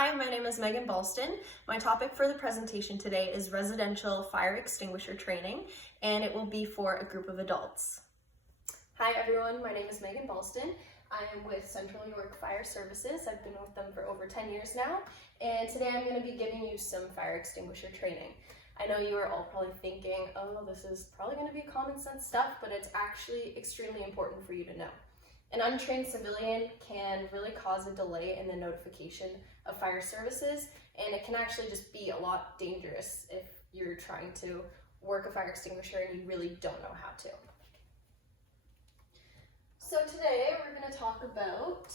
Hi, my name is Megan Balsdon. My topic for the presentation today is residential fire extinguisher training, and it will be for a group of adults. Hi everyone, my name is Megan Balsdon. I am with Central New York Fire Services. I've been with them for over 10 years now, and today I'm going to be giving you some fire extinguisher training. I know you are all probably thinking, oh, this is probably going to be common sense stuff, but it's actually extremely important for you to know. An untrained civilian can really cause a delay in the notification of fire services, and it can actually just be a lot dangerous if you're trying to work a fire extinguisher and you really don't know how to. So today we're going to talk about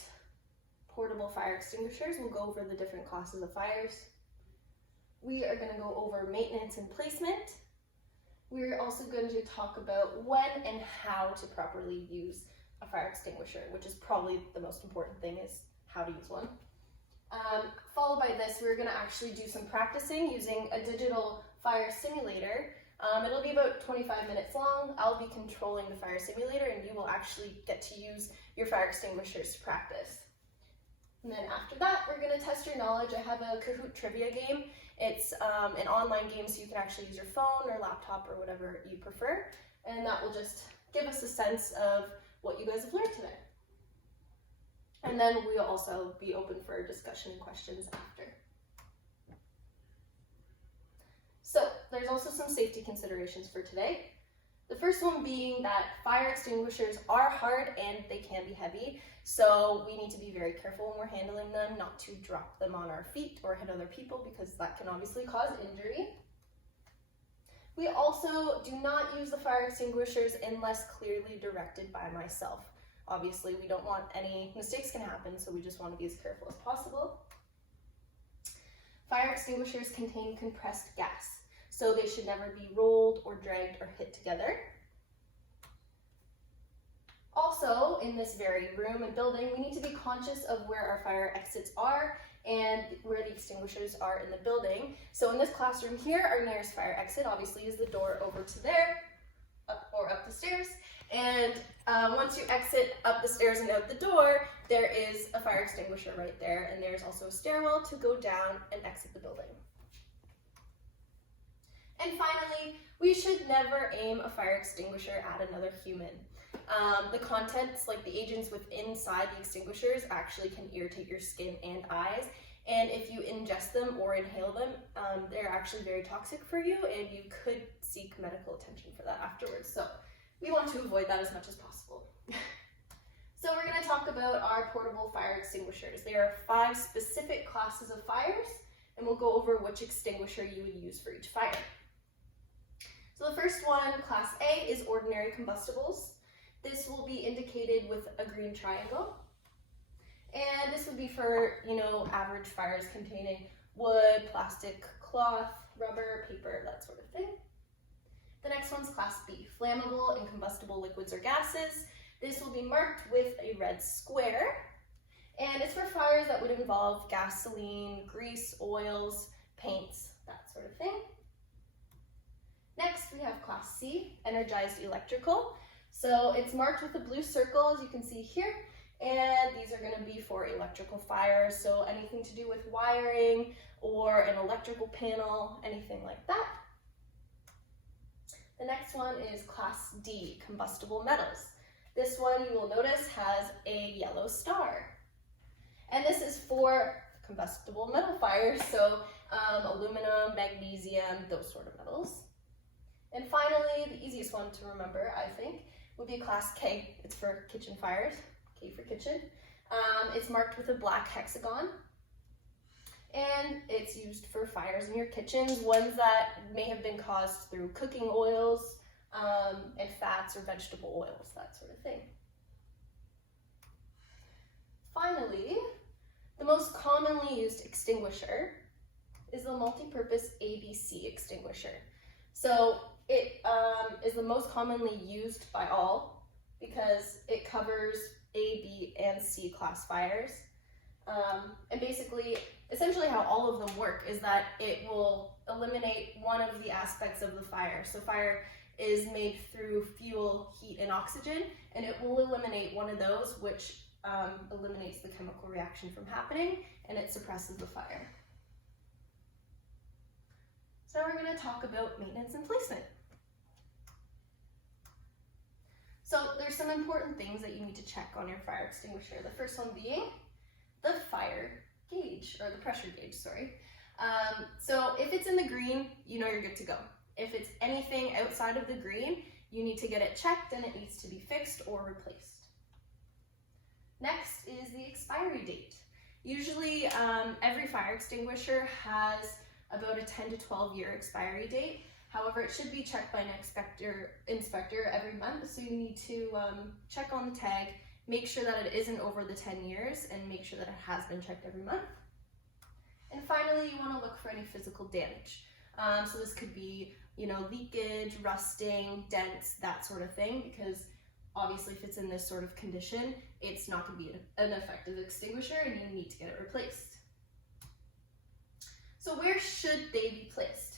portable fire extinguishers. We'll go over the different classes of fires. We are going to go over maintenance and placement. We're also going to talk about when and how to properly use a fire extinguisher, which is probably the most important thing, is how to use one. Followed by this, we're going to actually do some practicing using a digital fire simulator. It'll be about 25 minutes long. I'll be controlling the fire simulator and you will actually get to use your fire extinguishers to practice. And then after that, we're going to test your knowledge. I have a Kahoot trivia game. It's an online game, so you can actually use your phone or laptop or whatever you prefer. And that will just give us a sense of what you guys have learned today. And then we'll also be open for discussion and questions after. So there's also some safety considerations for today. The first one being that fire extinguishers are hard and they can be heavy, so we need to be very careful when we're handling them, not to drop them on our feet or hit other people, because that can obviously cause injury. We also do not use the fire extinguishers unless clearly directed by myself. Obviously, we don't want any mistakes can happen, so we just want to be as careful as possible. Fire extinguishers contain compressed gas, so they should never be rolled or dragged or hit together. Also, in this very room and building, we need to be conscious of where our fire exits are and where the extinguishers are in the building. So in this classroom here, our nearest fire exit obviously is the door over to there, up the stairs. And once you exit up the stairs and out the door, there is a fire extinguisher right there, and there's also a stairwell to go down and exit the building. And finally, we should never aim a fire extinguisher at another human. The contents, like the agents inside the extinguishers, actually can irritate your skin and eyes, and if you ingest them or inhale them, they're actually very toxic for you, and you could seek medical attention for that afterwards. So we want to avoid that as much as possible. So we're going to talk about our portable fire extinguishers. There are 5 specific classes of fires, and we'll go over which extinguisher you would use for each fire. So the first one, Class A, is ordinary combustibles. This will be indicated with a green triangle. And this would be for, average fires containing wood, plastic, cloth, rubber, paper, that sort of thing. The next one's Class B, flammable and combustible liquids or gases. This will be marked with a red square, and it's for fires that would involve gasoline, grease, oils, paints, that sort of thing. Next, we have Class C, energized electrical. So it's marked with a blue circle, as you can see here, and these are going to be for electrical fires, so anything to do with wiring or an electrical panel, anything like that. The next one is Class D, combustible metals. This one, you will notice, has a yellow star. And this is for combustible metal fires, so aluminum, magnesium, those sort of metals. And finally, the easiest one to remember, I think, would be Class K. It's for kitchen fires, K for kitchen. It's marked with a black hexagon, and it's used for fires in your kitchens, ones that may have been caused through cooking oils and fats or vegetable oils, that sort of thing. Finally, the most commonly used extinguisher is the multi-purpose ABC extinguisher. So it is the most commonly used by all because it covers A, B, and C class fires. And essentially how all of them work is that it will eliminate one of the aspects of the fire. So fire is made through fuel, heat, and oxygen, and it will eliminate one of those, which eliminates the chemical reaction from happening, and it suppresses the fire. So now we're going to talk about maintenance and placement. So there's some important things that you need to check on your fire extinguisher. The first one being the fire gauge, or the pressure gauge, sorry. So if it's in the green, you know you're good to go. If it's anything outside of the green, you need to get it checked and it needs to be fixed or replaced. Next is the expiry date. Usually every fire extinguisher has about a 10 to 12 year expiry date. However, it should be checked by an inspector every month, so you need to check on the tag, make sure that it isn't over the 10 years, and make sure that it has been checked every month. And finally, you want to look for any physical damage. So this could be, leakage, rusting, dents, that sort of thing, because obviously if it's in this sort of condition, it's not going to be an effective extinguisher and you need to get it replaced. So where should they be placed?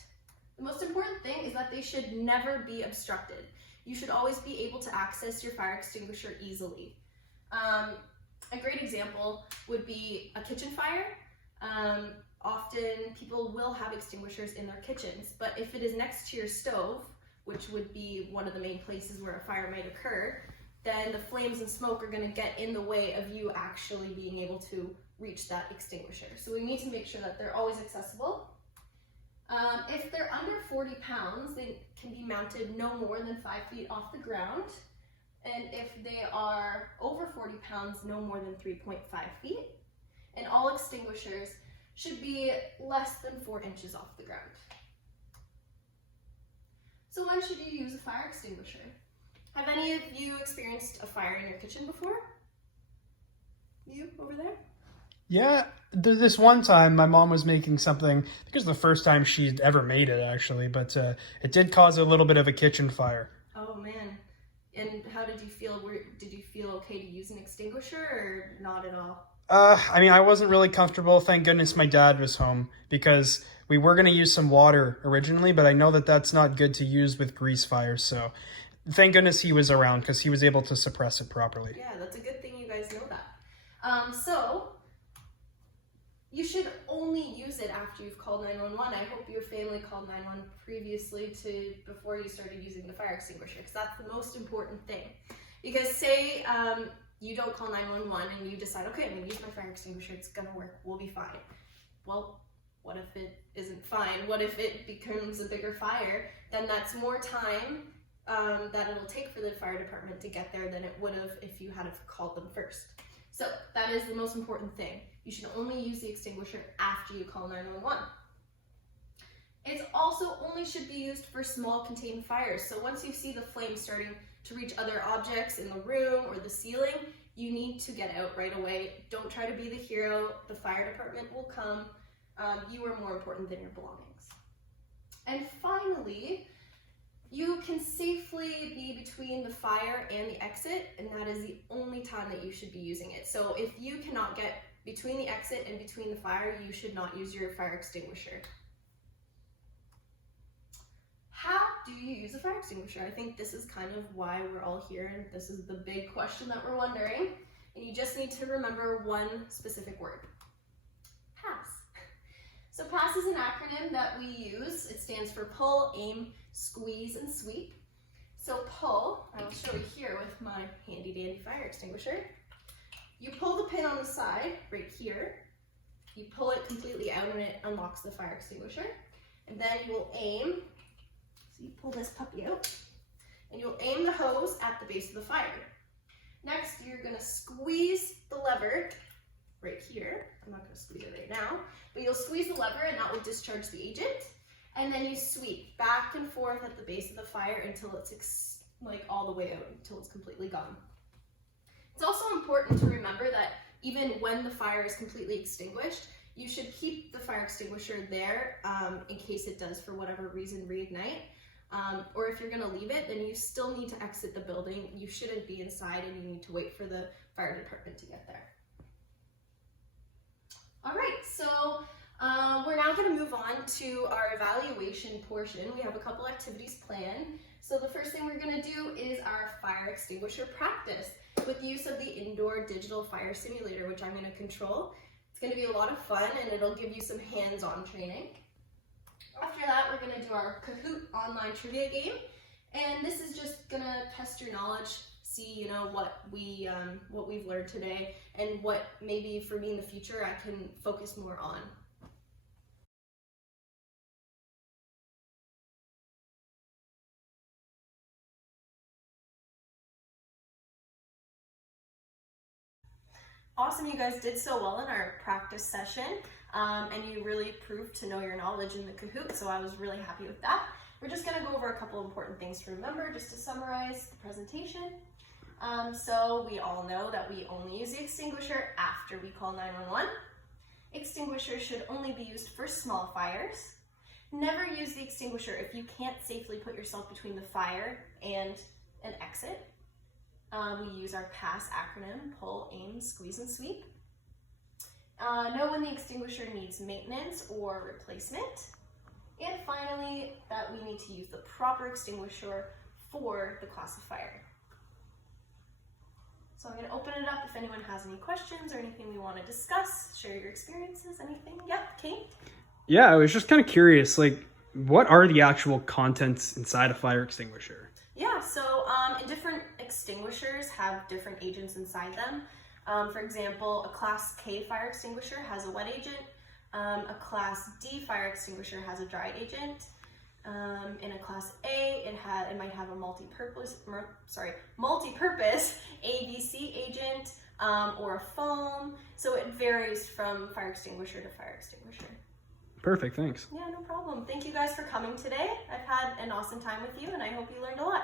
The most important thing is that they should never be obstructed. You should always be able to access your fire extinguisher easily. A great example would be a kitchen fire. Often people will have extinguishers in their kitchens, but if it is next to your stove, which would be one of the main places where a fire might occur, then the flames and smoke are going to get in the way of you actually being able to reach that extinguisher. So we need to make sure that they're always accessible. If they're under 40 pounds, they can be mounted no more than 5 feet off the ground. And if they are over 40 pounds, no more than 3.5 feet. And all extinguishers should be less than 4 inches off the ground. So when should you use a fire extinguisher? Have any of you experienced a fire in your kitchen before? You over there? Yeah, this one time my mom was making something, I think it was the first time she'd ever made it actually, but it did cause a little bit of a kitchen fire. Oh man. And how did you feel? Did you feel okay to use an extinguisher or not at all? I wasn't really comfortable. Thank goodness my dad was home, because we were going to use some water originally, but I know that that's not good to use with grease fires, so thank goodness he was around because he was able to suppress it properly. Yeah, that's a good thing you guys know that. So you should only use it after you've called 911. I hope your family called 911 previously before you started using the fire extinguisher, because that's the most important thing. Because say you don't call 911 and you decide, okay, I'm going to use my fire extinguisher, it's going to work, we'll be fine. Well, what if it isn't fine? What if it becomes a bigger fire? Then that's more time that it'll take for the fire department to get there than it would have if you had called them first. So that is the most important thing. You should only use the extinguisher after you call 911. It also only should be used for small contained fires. So once you see the flames starting to reach other objects in the room or the ceiling, you need to get out right away. Don't try to be the hero. The fire department will come. You are more important than your belongings. And finally, you can safely be between the fire and the exit, and that is the only time that you should be using it. So if you cannot get between the exit and between the fire, you should not use your fire extinguisher. How do you use a fire extinguisher? I think this is kind of why we're all here, and this is the big question that we're wondering. And you just need to remember one specific word: PASS. So PASS is an acronym that we use. It stands for pull, aim, squeeze, and sweep. So pull, I'll show you here with my handy dandy fire extinguisher. You pull the pin on the side, right here. You pull it completely out and it unlocks the fire extinguisher. And then you will aim. So you pull this puppy out, and you'll aim the hose at the base of the fire. Next, you're gonna squeeze the lever right here. I'm not gonna squeeze it right now, but you'll squeeze the lever and that will discharge the agent. And then you sweep back and forth at the base of the fire until it's all the way out, until it's completely gone. It's also important to remember that even when the fire is completely extinguished, you should keep the fire extinguisher there in case it does, for whatever reason, reignite. Or if you're going to leave it, then you still need to exit the building. You shouldn't be inside, and you need to wait for the fire department to get there. All right, so we're now now going to move on to our evaluation portion. We have a couple activities planned. So the first thing we're going to do is our fire extinguisher practice with the use of the indoor digital fire simulator, which I'm going to control. It's going to be a lot of fun and it'll give you some hands-on training. After that, we're going to do our Kahoot online trivia game. And this is just going to test your knowledge, see, what we've learned today and what maybe for me in the future I can focus more on. Awesome, you guys did so well in our practice session, and you really proved to know your knowledge in the Kahoot, so I was really happy with that. We're just going to go over a couple important things to remember just to summarize the presentation. So we all know that we only use the extinguisher after we call 911. Extinguishers should only be used for small fires. Never use the extinguisher if you can't safely put yourself between the fire and an exit. We use our PASS acronym, pull, aim, squeeze, and sweep. Know when the extinguisher needs maintenance or replacement. And finally, that we need to use the proper extinguisher for the class of fire. So I'm going to open it up if anyone has any questions or anything we want to discuss, share your experiences, anything. Yep, Kate? Yeah, I was just kind of curious, what are the actual contents inside a fire extinguisher? Yeah, so different extinguishers have different agents inside them. For example, a Class K fire extinguisher has a wet agent. A Class D fire extinguisher has a dry agent. In a Class A, it might have a multi-purpose ABC agent or a foam. So it varies from fire extinguisher to fire extinguisher. Perfect, thanks. Yeah, no problem. Thank you guys for coming today. I've had an awesome time with you and I hope you learned a lot.